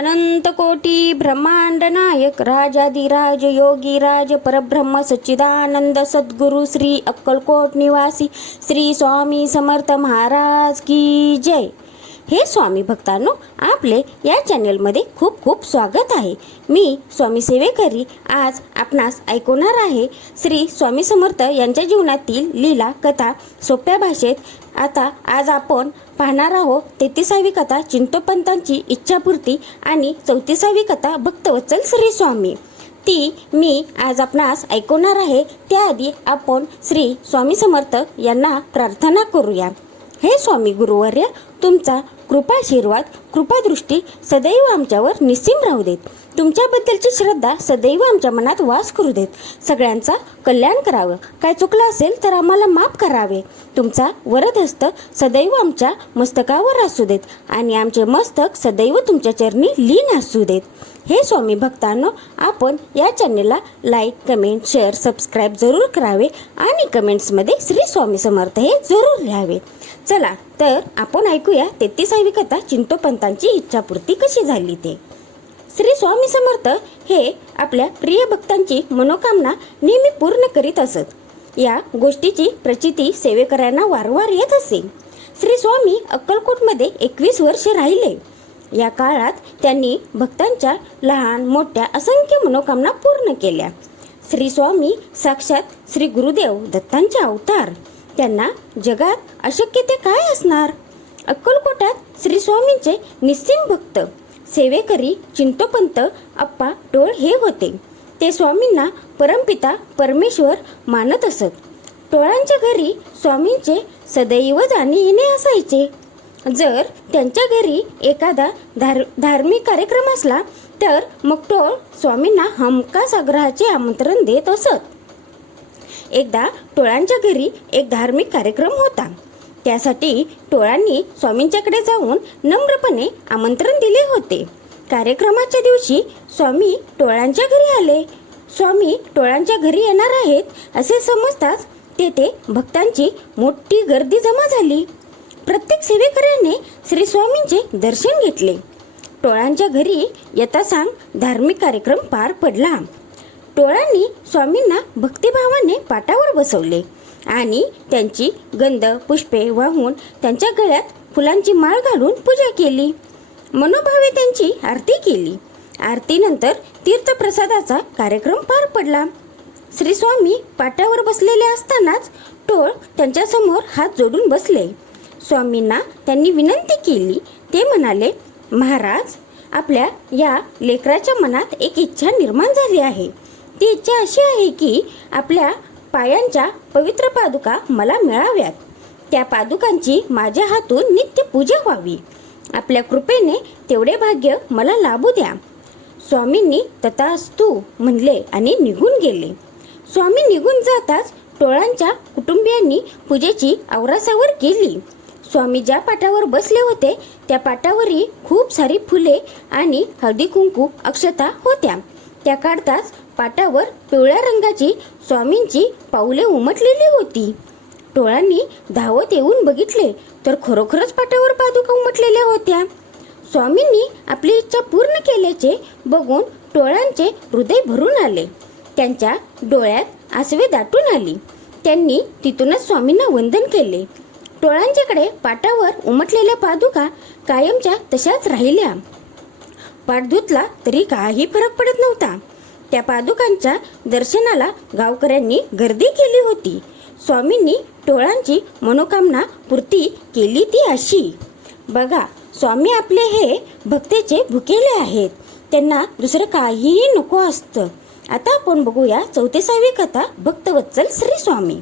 अनंत कोटी ब्रह्मांड नायक राजाधिराज योगीराज परब्रह्म सच्चिदानंद सद्गुरु श्री अक्कलकोट निवासी श्री स्वामी समर्थ महाराज की जय। हे स्वामी भक्तांनो, आपले या चॅनलमध्ये खूप खूप स्वागत आहे। मी स्वामी सेवेकरी आज आपणास ऐकवणार आहे श्री स्वामी समर्थ यांच्या जीवनातील लीला कथा सोप्या भाषेत। आज आपण पाहणार आहोत 33वी कथा चिंतोपंतांची इच्छापूर्ती आणि 34वी कथा भक्तवत्सल श्री स्वामी। ती मी आज आपणास ऐकवणार आहे। त्याआधी आपण श्री स्वामी समर्थ यांना प्रार्थना करूया। हे स्वामी गुरुवर्य, तुमचा कृपाशीर्वाद कृपादृष्टी सदैव आमच्यावर निस्सीम राहू देत। तुमच्याबद्दलची श्रद्धा सदैव आमच्या मनात वास करू देत। सगळ्यांचा कल्याण करावं, काय चुकलं असेल तर आम्हाला माफ करावे। तुमचा वरदहस्त सदैव आमच्या मस्तकावर असू देत आणि आमचे मस्तक सदैव तुमच्या चरणी लीन असू देत। हे स्वामी भक्तांनो, आपण या चॅनेलला लाईक कमेंट शेअर सबस्क्राईब जरूर करावे आणि कमेंट्समध्ये श्री स्वामी समर्थ हे जरूर लिहावे। चला तर आपण ऐकूया 33वी कथा चिंतोपंतांची इच्छापूर्ती कशी झाली ते। श्री स्वामी समर्थ हे आपल्या प्रिय भक्तांची मनोकामना नेहमी पूर्ण करीत असत। या गोष्टीची प्रचिती सेवेकरांना वारंवार येत असे। श्री स्वामी अक्कलकोटमध्ये 21 वर्ष राहिले। या काळात त्यांनी भक्तांच्या लहान मोठ्या असंख्य मनोकामना पूर्ण केल्या। श्री स्वामी साक्षात श्री गुरुदेव दत्तांचे अवतार। त्यांना जगात अशक्य ते काय असणार। अक्कलकोटात श्री स्वामींचे निस्सीम भक्त सेवेकरी चिंतोपंत अप्पा टोळ हे होते। ते स्वामींना परमपिता परमेश्वर मानत असत। टोळांच्या घरी स्वामींचे सदैव जाणे येणे असायचे। जर त्यांच्या घरी एखादा धार्मिक कार्यक्रम असला तर मग टोळ स्वामींना हमखास आग्रहाचे आमंत्रण देत असत। एकदा टोळांच्या घरी एक धार्मिक कार्यक्रम होता। त्यासाठी टोळांनी स्वामींच्याकडे जाऊन नम्रपणे आमंत्रण दिले होते। कार्यक्रमाच्या दिवशी स्वामी टोळांच्या घरी आले। स्वामी टोळांच्या घरी येणार आहेत असे समजताच तेथे भक्तांची मोठी गर्दी जमा झाली। प्रत्येक सेवेकऱ्याने श्री स्वामींचे दर्शन घेतले। टोळांच्या घरी यथासांग धार्मिक कार्यक्रम पार पडला। टोळांनी स्वामींना भक्तिभावाने पाटावर बसवले आणि त्यांची गंध पुष्पे वाहून त्यांच्या गळ्यात फुलांची माळ घालून पूजा केली। मनोभावे त्यांची आरती केली। आरतीनंतर तीर्थप्रसादाचा कार्यक्रम पार पडला। श्री स्वामी पाटावर बसलेले असतानाच टोळ त्यांच्यासमोर हात जोडून बसले। स्वामींना त्यांनी विनंती केली। ते म्हणाले, महाराज, आपल्या या लेकराच्या मनात एक इच्छा निर्माण झाली आहे। ती इच्छा अशी आहे की आपल्या पायांच्या पवित्र पादुका मला मिळाव्यात। त्या पादुकांची माझ्या हातून नित्य पूजा व्हावी। आपल्या कृपेने तेवढे भाग्य मला लाभू द्या। स्वामींनी तथास्तु म्हणले आणि निघून गेले। स्वामी निघून जाताच टोळांच्या कुटुंबियांनी पूजेची आवरासावर केली। स्वामी ज्या पाटावर बसले होते त्या पाटावरही खूप सारी फुले आणि हळदी कुंकू अक्षता होत्या। त्या काढताच पाटावर पिवळ्या रंगाची स्वामींची पाऊले उमटलेली होती। टोळांनी धावत येऊन बघितले तर खरोखरच पाटावर पादुका उमटलेल्या होत्या। स्वामींनी आपली इच्छा पूर्ण केल्याचे बघून टोळांचे हृदय भरून आले। त्यांच्या डोळ्यात आसवे दाटून आली। त्यांनी तिथूनच स्वामींना वंदन केले। टोळांच्याकडे पाटावर उमटलेल्या पादुका कायमच्या तशाच राहिल्या। पाट धुतला तरी काही फरक पडत नव्हता। त्या पादुकांच्या दर्शनाला गावकऱ्यांनी गर्दी केली होती। स्वामींनी टोळांची मनोकामना पूर्ती केली ती अशी। बघा, स्वामी आपले हे भक्तेचे भुकेले आहेत। त्यांना दुसरं काहीही नको असतं। आता आपण बघूया 34वी कथा भक्तवत्सल श्री स्वामी।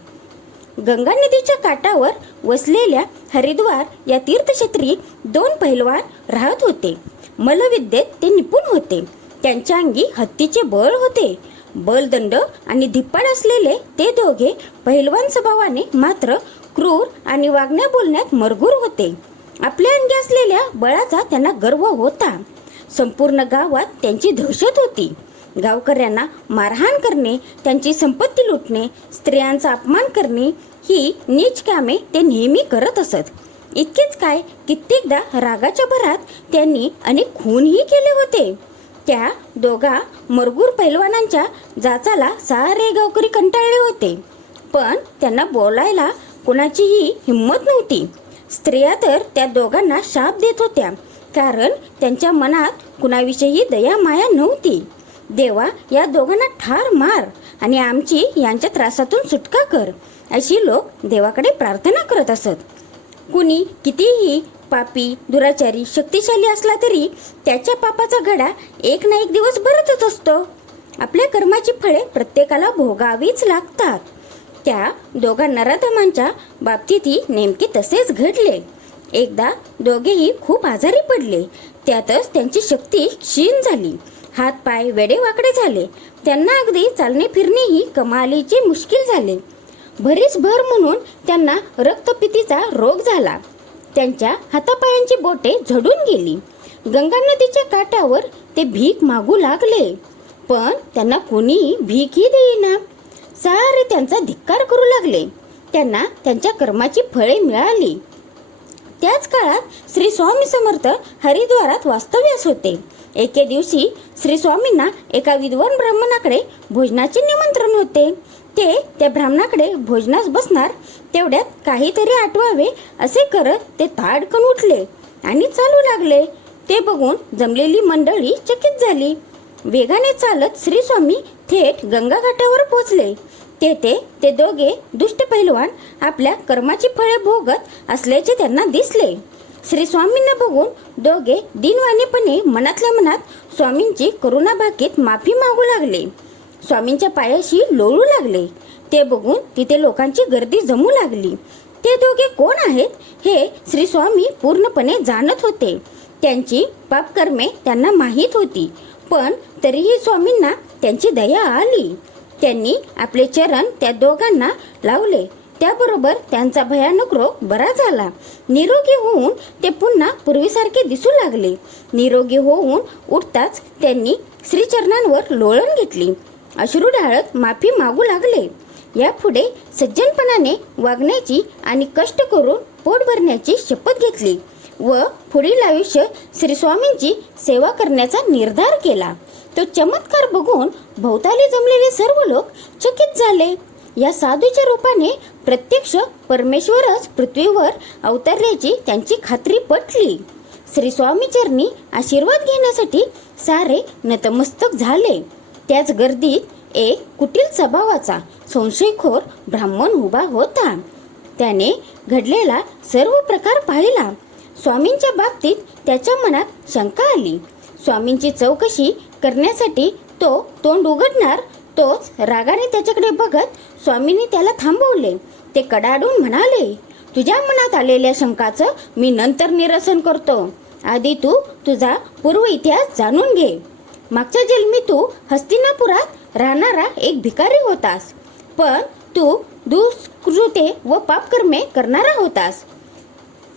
गंगा नदीच्या काठावर वसलेल्या हरिद्वार या तीर्थक्षेत्री 2 पैलवान राहत होते। मल्लविद्येत ते निपुण होते। त्यांच्या अंगी हत्तीचे बळ होते। बलदंड आणि धिप्पाड असलेले ते दोघे पैलवान स्वभावाने मात्र क्रूर आणि वागण्या बोलण्यात मरगूर होते। आपल्या अंगी असलेल्या बळाचा त्यांना गर्व होता। संपूर्ण गावात त्यांची दहशत होती। गावकऱ्यांना मारहाण करणे, त्यांची संपत्ती लुटणे, स्त्रियांचा अपमान करणे ही नीच कामे ते नेहमी करत असत। इतकेच काय, कित्येकदा रागाच्या भरात त्यांनी अनेक खूनही केले होते. त्या दोघा मरगूर पैलवानांच्या जाचाला सारे गावकरी कंटाळले होते, पण त्यांना बोलायला कोणाचीही हिंमत नव्हती. स्त्रिया तर त्या दोघांना शाप देत होत्या, कारण त्यांच्या मनात कुणाविषयी दया माया नव्हती. देवा, या दोघांना ठार मार आणि आमची यांच्या त्रासातून सुटका कर, अशी लोक देवाकडे प्रार्थना करत असत. कुणी कितीही पापी, दुराचारी, शक्तिशाली असला तरी त्याच्या पापाचा घडा एक ना एक दिवस भरतच असतो. आपल्या कर्माची फळे प्रत्येकाला भोगावीच लागतात. त्या दोघा नराधमांच्या बाबतीतही नेमके तसेच घडले. एकदा दोघेही खूप आजारी पडले. त्यातच त्यांची शक्ती क्षीण झाली. हात पाय वेडेवाकडे झाले. त्यांना अगदी चालणे फिरणेही कमालीचे मुश्किल झाले. भरीस भर म्हणून त्यांना रक्तपितीचा रोग झाला. त्यांच्या हातापायांची बोटे झडून गेली. गंगा नदीच्या काठावर ते भीक मागू लागले, पण त्यांना कोणी भीकही देईना. सारे त्यांचा धिक्कार करू लागले. त्यांना त्यांच्या कर्माची फळे मिळाली. त्याच काळात श्री स्वामी समर्थ हरिद्वारात वास्तव्यास होते. एके दिवशी श्री स्वामींना एका विद्वान ब्राह्मणाकडे भोजनाचे निमंत्रण होते. ते त्या ब्राह्मणाकडे भोजनास बसणार तेवढ्यात काहीतरी आठवावे असे करत ते ताडकन उठले आणि चालू लागले. ते बघून जमलेली मंडळी चकित झाली. वेगाने चालत श्री स्वामी थेट गंगा घाटावर पोचले. तेथे ते दोघे दुष्ट पैलवान आपल्या कर्माची फळे भोगत असल्याचे त्यांना दिसले. श्री स्वामींना बघून दोघे दिनवाणेपणे मनातल्या मनात स्वामींची करुणाभाकीत माफी मागू लागले. स्वामींच्या पायाशी लोळू लागले. ते बघून तिथे लोकांची गर्दी जमू लागली. ते दोघे कोण आहेत हे श्री स्वामी पूर्णपणे जाणत होते. त्यांची पापकर्मे त्यांना माहीत होती, पण तरीही स्वामींना त्यांची दया आली. त्यांनी आपले चरण त्या दोघांना लावले. त्याबरोबर त्यांचा भयानक रोग बरा झाला. निरोगी होऊन ते पुन्हा पूर्वीसारखे दिसू लागले. निरोगी होऊन उठताच त्यांनी श्रीचरणांवर लोळण घेतली. अश्रू ढाळत माफी मागू लागले. यापुढे सज्जनपणाने वागण्याची आणि कष्ट करून पोट भरण्याची शपथ घेतली व पुढील आयुष्य श्री स्वामींची सेवा करण्याचा निर्धार केला. तो चमत्कार बघून भोवताली जमलेले सर्व लोक चकित झाले. या साधूच्या रूपाने प्रत्यक्ष परमेश्वरच पृथ्वीवर अवतरल्याची त्यांची खात्री पटली. श्री स्वामी चरणी आशीर्वाद घेण्यासाठी सारे नतमस्तक झाले. त्याच गर्दीत एक कुटील स्वभावाचा संशयखोर ब्राह्मण उभा होता. त्याने घडलेला सर्व प्रकार पाहिला. स्वामींच्या बाबतीत त्याच्या मनात शंका आली. स्वामींची चौकशी करण्यासाठी तो तोंड उघडणार तोच रागाने त्याच्याकडे बघत स्वामींनी त्याला थांबवले. ते कडाडून म्हणाले, तुझ्या मनात आलेल्या शंकाचं मी नंतर निरसन करतो. आधी तू तुझा पूर्व इतिहास जाणून घे. मागच्या जन्मी तू हस्तिनापुरात राहणारा एक भिकारी होतास, पण तू दुष्कृत्ये व पापकर्मे करणारा होतास.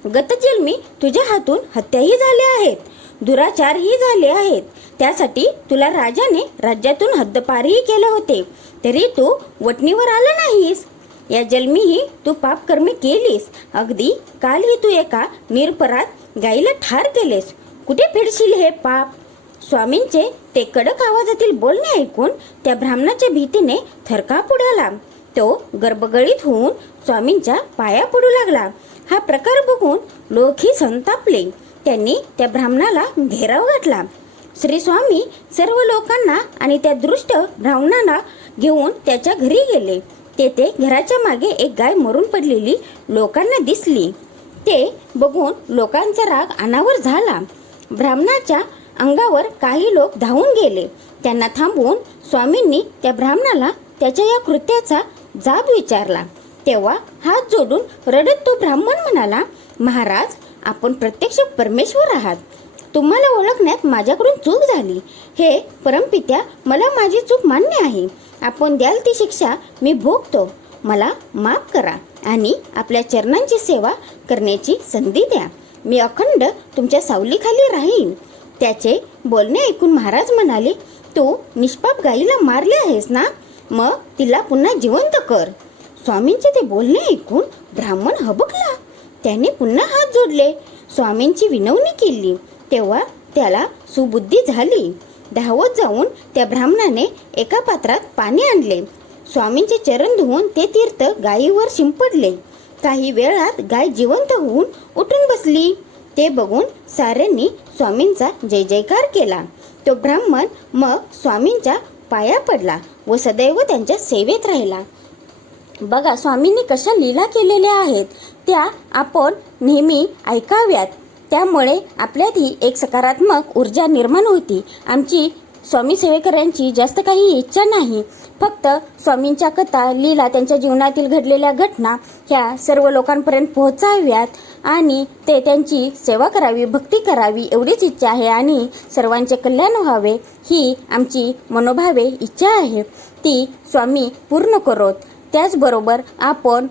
गतजन्मी तुझ्या हातून हत्याही झाल्या आहेत, दुराचारही झाले आहेत. त्यासाठी तुला राजाने राज्यातून हद्दपारही केले होते, तरी तू वटणीवर आला नाहीस. या जन्मीही तू पापकर्मे केलीस. अगदी कालही तू एका निरपराध गाईला ठार केलेस. कुठे फेडशील हे पाप? स्वामींचे ते कडक आवाजातील बोलणे ऐकून त्या ब्राह्मणाच्या भीतीने थरकाप उडाला. तो गर्भगळीत होऊन स्वामींच्या पाया पडू लागला. हा प्रकार बघून लोकही संतापले. त्यांनी त्या ब्राह्मणाला घेराव घातला. श्री स्वामी सर्व लोकांना आणि त्या दृष्ट ब्राह्मणाला घेऊन त्याच्या घरी गेले. तेथे घराच्या मागे एक गाय मरून पडलेली लोकांना दिसली. ते बघून लोकांचा राग अनावर झाला. ब्राह्मणाच्या अंगावर काही लोक धावून गेले. त्यांना थांबवून स्वामींनी त्या ब्राह्मणाला त्याच्या या कृत्याचा जाब विचारला. तेव्हा हात जोडून रडत तो ब्राह्मण म्हणाला, महाराज, आपण प्रत्यक्ष परमेश्वर आहात. तुम्हाला ओळखण्यात माझ्याकडून चूक झाली. हे परमपित्या, मला माझी चूक मान्य आहे. आपण द्याल ती शिक्षा मी भोगतो. मला माफ करा आणि आपल्या चरणांची सेवा करण्याची संधी द्या. मी अखंड तुमच्या सावलीखाली राहीन. त्याचे बोलणे ऐकून महाराज म्हणाले, तू निष्पाप गाईला मारले आहेस ना, मग तिला पुन्हा जिवंत कर. स्वामींचे ते बोलणे ऐकून ब्राह्मण हबकला. त्याने पुन्हा हात जोडले, स्वामींची विनवणी केली. तेव्हा त्याला सुबुद्धी झाली. धावत जाऊन त्या ब्राह्मणाने एका पात्रात पाणी आणले. स्वामींचे चरण धुवून ते तीर्थ गायीवर शिंपडले. काही वेळात गाय जिवंत होऊन उठून बसली. ते बघून साऱ्यांनी स्वामींचा जय जयकार केला. तो ब्राह्मण मग स्वामींच्या पाया पडला व सदैव त्यांच्या सेवेत राहिला. बघा, स्वामींनी कशा लीला केलेल्या आहेत त्या आपण नेहमी ऐकाव्यात. त्यामुळे आपल्यातही एक सकारात्मक ऊर्जा निर्माण होती. आमची स्वामी सेवेकरांची जास्त काही इच्छा नाही, फक्त स्वामींच्या कथा, लीला, त्यांच्या जीवनातील घडलेल्या घटना ह्या सर्व लोकांपर्यंत पोहोचाव्यात आणि ते त्यांची सेवा करावी, भक्ती करावी एवढीच इच्छा आहे आणि सर्वांचे कल्याण व्हावे ही आमची मनोभावे इच्छा आहे. ती स्वामी पूर्ण करोत. त्याचबरोबर आपण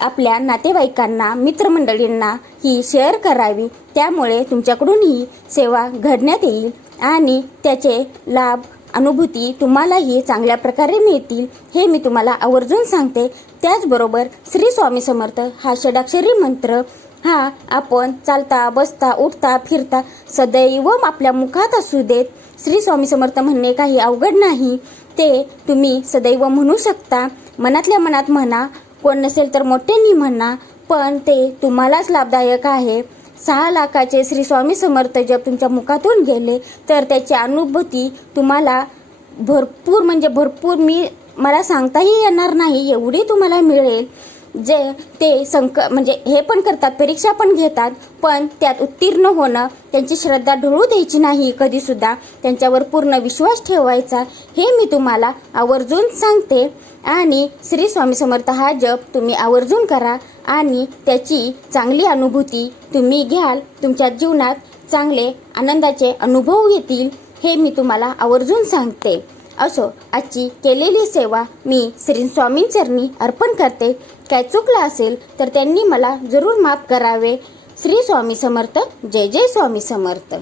आपल्या नातेवाईकांना, मित्रमंडळींना ही शेअर करावी. त्यामुळे तुमच्याकडून ही सेवा घडण्यात येईल आणि त्याचे लाभ, अनुभूती तुम्हालाही चांगल्या प्रकारे मिळतील हे मी तुम्हाला आवर्जून सांगते. त्याचबरोबर श्री स्वामी समर्थ हा षडाक्षरी मंत्र हा आपण चालता, बसता, उठता, फिरता सदैव आपल्या मुखात असू देत. श्री स्वामी समर्थ म्हणणे काही अवघड नाही. ते तुम्ही सदैव म्हणू शकता. मनातल्या मनात म्हणा, कोण नसेल तर मोठ्यांनी म्हणा, पण ते तुम्हालाच लाभदायक आहे. 6 लाखाचे श्री स्वामी समर्थ जप तुमच्या मुखातून गेले तर त्याची अनुभूती तुम्हाला भरपूर म्हणजे भरपूर, मला सांगताही येणार नाही एवढी तुम्हाला मिळेल. जे ते म्हणजे हे पण करतात, परीक्षा पण घेतात, पण त्यात उत्तीर्ण होणं, त्यांची श्रद्धा ढळू द्यायची नाही कधीसुद्धा, त्यांच्यावर पूर्ण विश्वास ठेवायचा हे मी तुम्हाला आवर्जून सांगते. आणि श्री स्वामी समर्थ हा जप तुम्ही आवर्जून करा आणि त्याची चांगली अनुभूती तुम्ही घ्याल. तुमच्या जीवनात चांगले आनंदाचे अनुभव येतील हे मी तुम्हाला आवर्जून सांगते. असो, आजची केलेली सेवा मी श्री स्वामींचरणी अर्पण करते. काय चुकलं असेल तर त्यांनी मला जरूर माफ करावे. श्री स्वामी समर्थ. जय जय स्वामी समर्थ.